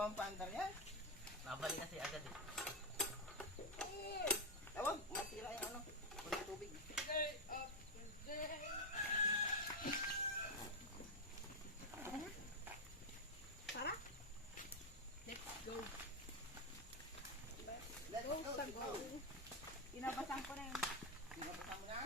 pampandar yan. Nabalik kasi agad eh. Tawag, masira yung ano. Kulang tubig. Tara. Let's go. Let's go, Sa go. go. Inabasan ko na yun. Sinabasa mo na?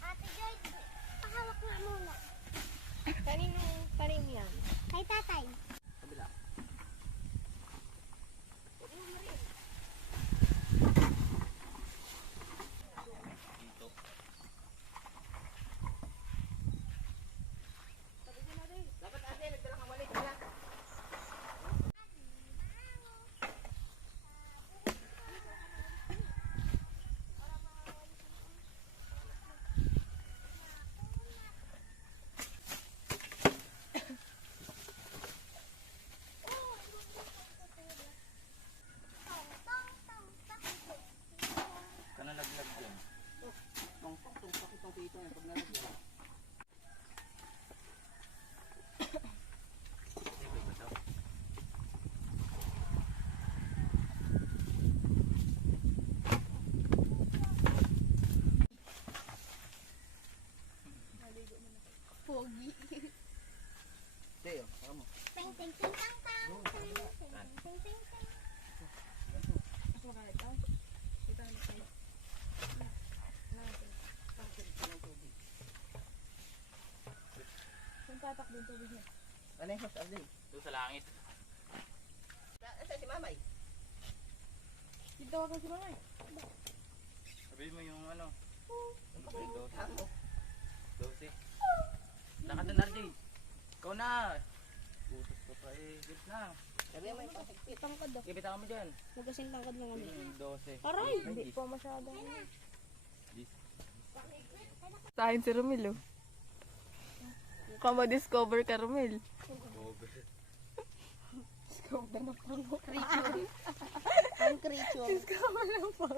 Ate Joy, pahawak nga muna. Kanino yan? Kay tatay. Kabila. Dito. Dapat ate, nagdala kang walit. Wala. Ka nalaglag dyan. Tungkok itong pito niya pag nalagyan. Sibig ba ito? Pogi. Teo, saka mo. Ting ting ting tang tang. Ting ting ting ting. Mas makalit daw. Ito ano kayo. Kung tatakbo yung tubig niya. Ano yung host, Arden? Doon sa langit. Asa si Mamay? Dito ako si Mamay. Sabihin mo yung ano. Yung 12. Ako. 12. Lakad na RJ. Ikaw na. Utos ko pa eh. Good na. Sabi mo yung pasagpit. Tangkad daw. Kipita mo dyan. Magkasing tangkad ng ano. Yung 12. Aray! Hindi pa masyadong. Dis. Tahin si Romel, oh. Kama discover ka, Romel. Over. Discover na pang creature. Ang creature. Discover na po.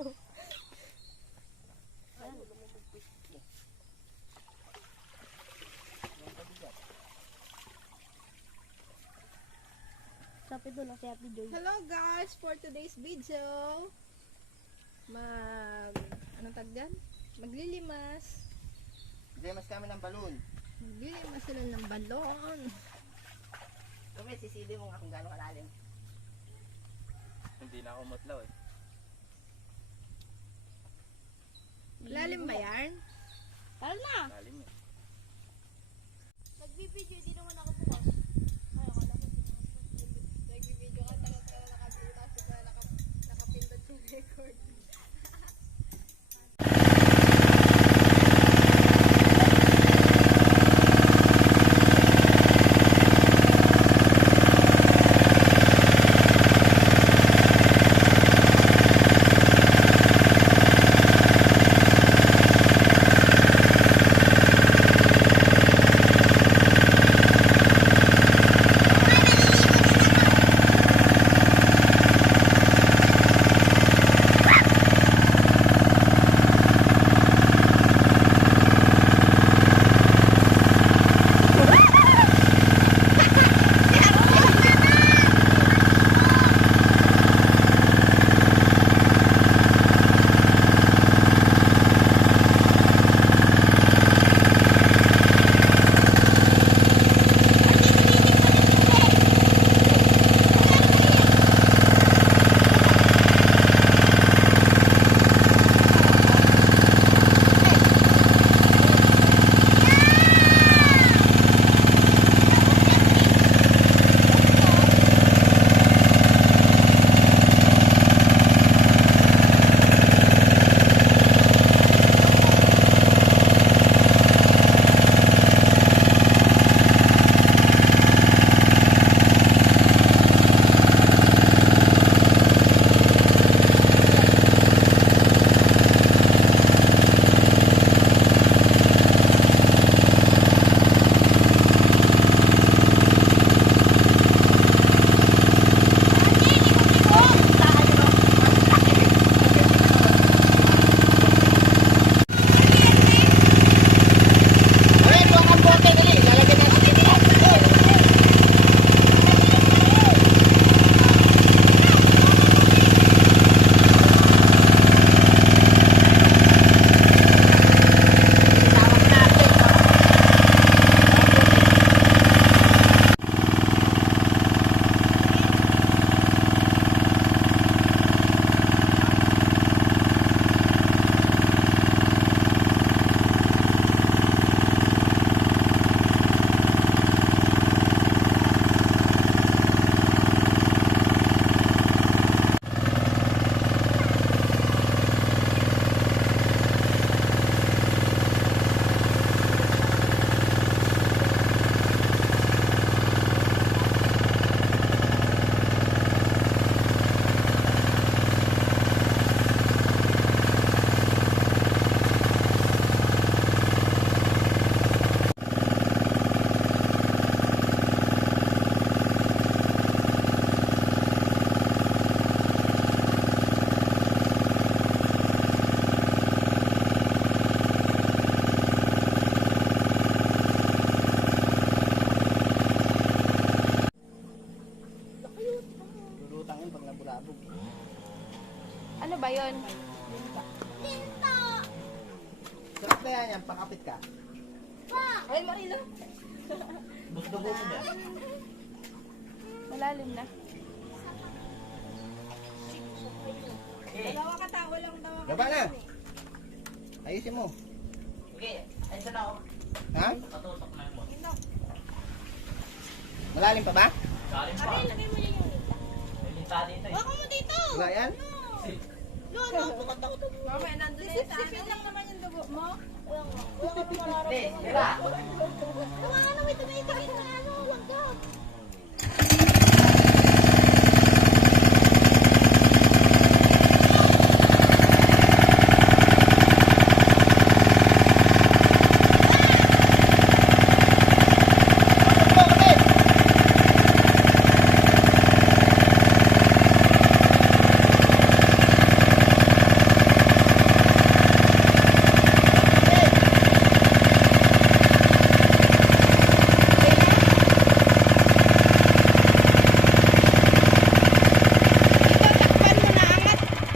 Sabi doon si Ate Joy. Hello guys! For today's video, anong tag dyan? Maglilimas. Dimas kami ng balon. Maglilimas sila ng balon. Kami, sisili mo nga kung gaano kalalim. Hindi na ako mutlaw eh. Lalim ba yan? Tara na! Lalim eh. Nagbibideo, di naman ako bukas. Ay, akala ko Nagbibideo ka tagal-tagal nakabita sa nakapindot yung record. yan. Tinto. Sarap na yan, pakapit ka. Ay, Marilo. Gusto mo mo yan. Malalim na. Okay. Dalawa ka tao lang daw. Baba na. Ayusin mo. Okay. Ayun na ako. Ha? Patutok na mo. Malalim pa ba? Galing pa. Aray, lagay mo yan yung lita. May linta dito eh. Huwag mo dito. Wala yan? Lolo, bukod ako ito. Mamaya, nandun na sa akin. lang naman yung dugo mo. Wala ka naman Hindi, diba? Huwag ano, may tumitigil na ano. Huwag ka.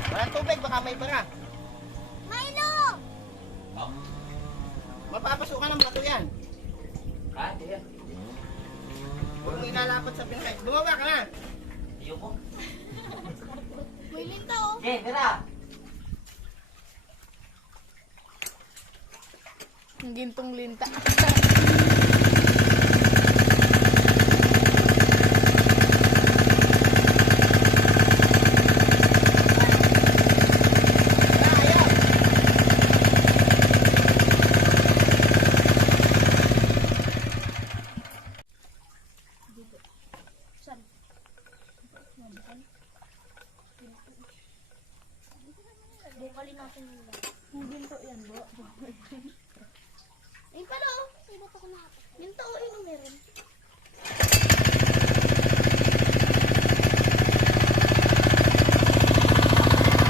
Walang tubig, baka may bara. Milo! Oh. Mapapasukan ng bato yan. Ah, hindi yan. Huwag mo ilalapat sa pinakay. Bumaba ka na. Ayoko. May linta oh. Okay, tira. Ang gintong linta. Saan? Bukalin natin yung lahat. Ginto yan, bro. Ay, pala oh. Ay, ba't ako nakapit? Linta oh, yun ang meron.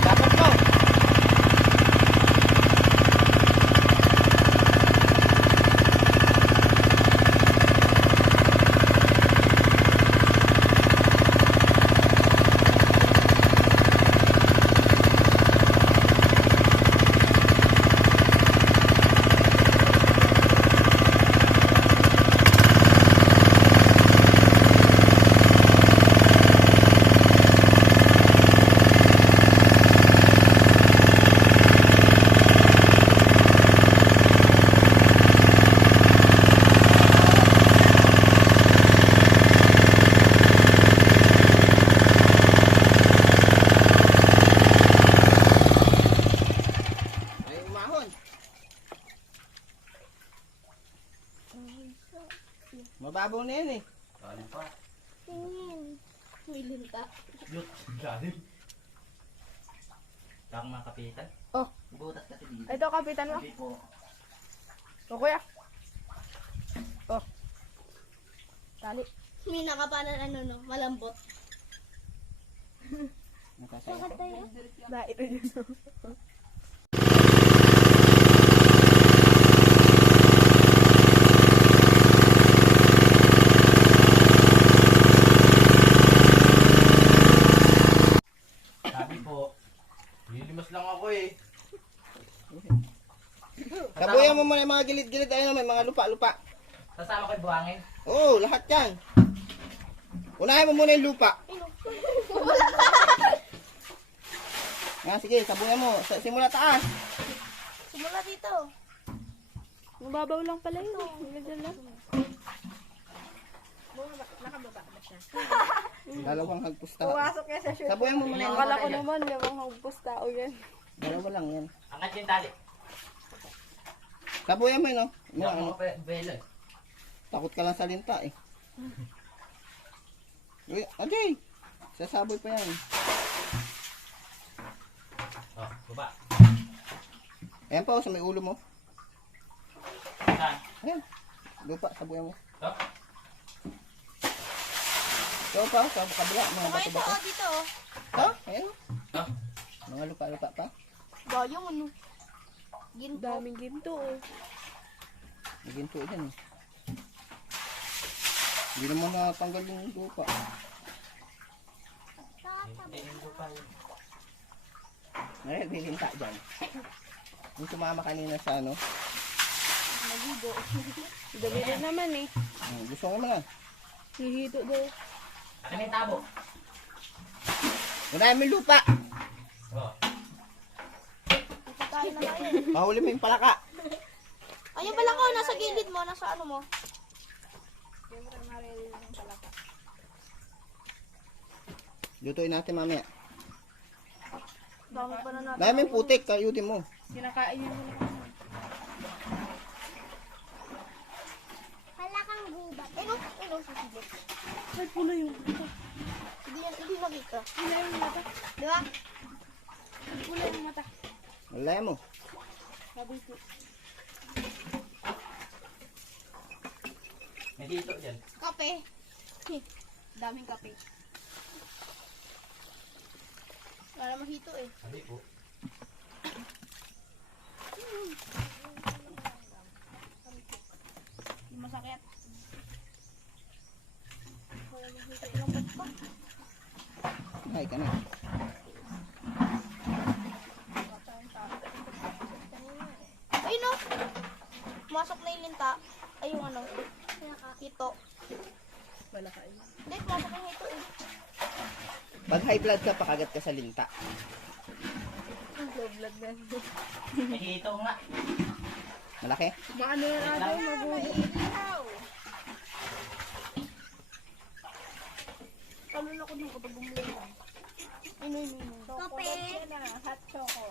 Dapat mo. Ay, umahon. Mababaw na yan eh. Galing pa. Tingin. May linta. Yut, galing. Kang mga kapitan. Oh. Butas kasi dito. Ito, kapitan mo. Hindi po. O, kuya. Oh. Tali. May nakapanan ano no, malambot. Nakasaya. Bakit tayo? Dahil ito yun. Sabi po, lilimas lang ako eh. Kabuyan mo muna yung mga gilid-gilid. Ayun, may mga lupa-lupa. Sasama ko'y buhangin. Oo, lahat yan. Unahin mo muna yung lupa. Nga, sige, sabuyan mo. Simula taas. Simula dito. Mababaw lang pala yun. Ganyan lang. Nakababa na siya. Dalawang hagpusta. Pumasok niya sa shoot. Sabuyan mo muna yung Akala ko naman, limang hagpos tao yan. Dalawa lang yan. Angat yung tali. Sabuyan mo yun, no? Hindi ako makapelo eh. Takot ka lang sa linta, eh. Uy, Ajay! Sasaboy pa yan. Oh, baba. Ayan pa, oh, sa may ulo mo. Saan? Ayan. Lupa, sabuyan mo. Oh, Ito pa, sa kabila, mga Ito bato-bato. oh, dito oh. Ha? Ayan. oh. Mga lupa-lupa pa. Bayong ano. Ginto. Daming ginto oh. Naginto dyan, eh. Hindi naman natanggal yung lupa. Hindi ko pa yun. Nagbilinta dyan. Yung sumama kanina sa ano. Nagigo. Dali rin naman eh. Gusto ko naman. Nahito daw. Ano yung tabo? Maraming lupa. Oh. Tayo na tayo. Mahuli mo yung palaka. Ayun pala ko, nasa gilid mo, nasa ano mo. Siyempre, maririnig ng palaka. Lutuin natin mamaya. Dami pa na natin. Daming putik, kayutin mo. Kinakain niya mo. Palakang gubat. Ano, sasibot. Ay, pula yung mata. Hindi nakita. Pula yung mata. Di ba? Pula yung mata. Wala mo. Sabi ko. May dito dyan. Kape. Daming kape. Wala namang hito eh. Sabi ko. Hindi masakit. Hay ka na. Ayun o. Pumasok na yung linta. Ay yung ano. Hito. Wala kain. Hindi, pumasok na yung hito eh. Pag high blood ka, pakagat ka sa linta. Low blood na. May dito nga. Malaki? Maano na natin, magulo. Talon ako dun kapag bumulan. Ino. Kape. Hot choco.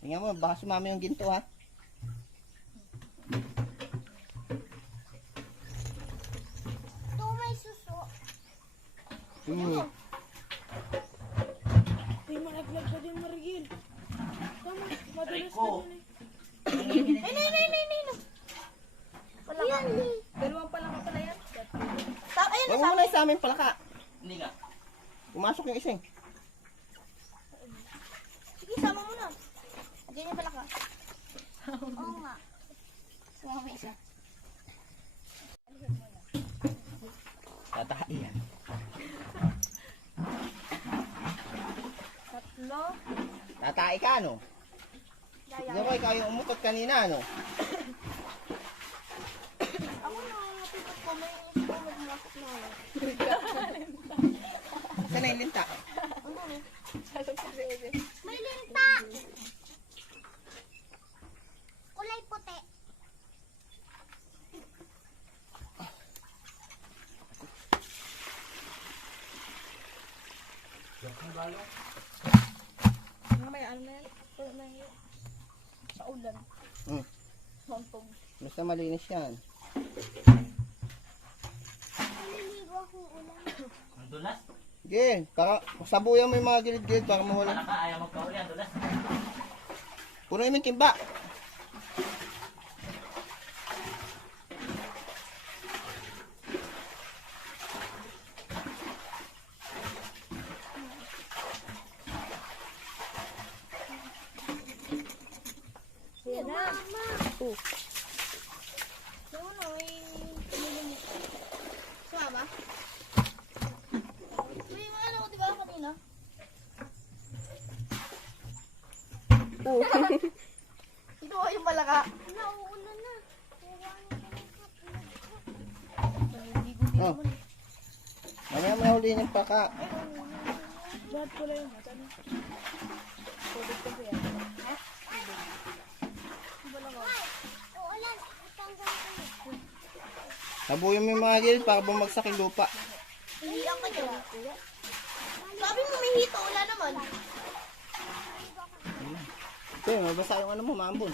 Tingnan mo, baka sumami yung ginto ha. Ito may suso. Ay, malaglag ka din, Marigil. Tama, madalas ka Rico. din eh. Ino. Wala ka. Dalawang pala ka pala yan. Ayun na Huwag sa mo muna sa amin palaka. Hindi nga. Pumasok yung ising. Sige, sama mo na. Diyan yung pala ka. Oo nga. Sama mo isa. Tatahi yan. Tatlo. Tatahi ka ano? Hindi ko ikaw yung umukot kanina ano? Ako na, titok ko. May gusto ko magmasok na ako. Saan na yung linta? Ano eh? May linta. Kulay puti. Mamaya, ano na yan? Wala na yan. Sa ulan. Hmm. Montong. Basta malinis yan. Naliligo akong ulan. Ang dulas. Sige, sabuyan mo yung mga gilid-gilid para mawala. Wala ka, ayaw magkauli. Ang dulas. Puno yung timba. Yan na. Mama. Yung ano, may nilinis. Sumama? May mga ano, di ba kanina? Ito yung malaka. Nauulan na. Oh. Mamaya mo nahuliin yung paka. Bakit pula yung mata no? Tubig ka ba yan? Uulan. Itanggal ko. Sabuyan mo yung mga gilid para bumagsak yung lupa. Hihiyang ka dyan. Sabi mo may hito, wala naman. Ito, mabasa yung ano mo, maambon.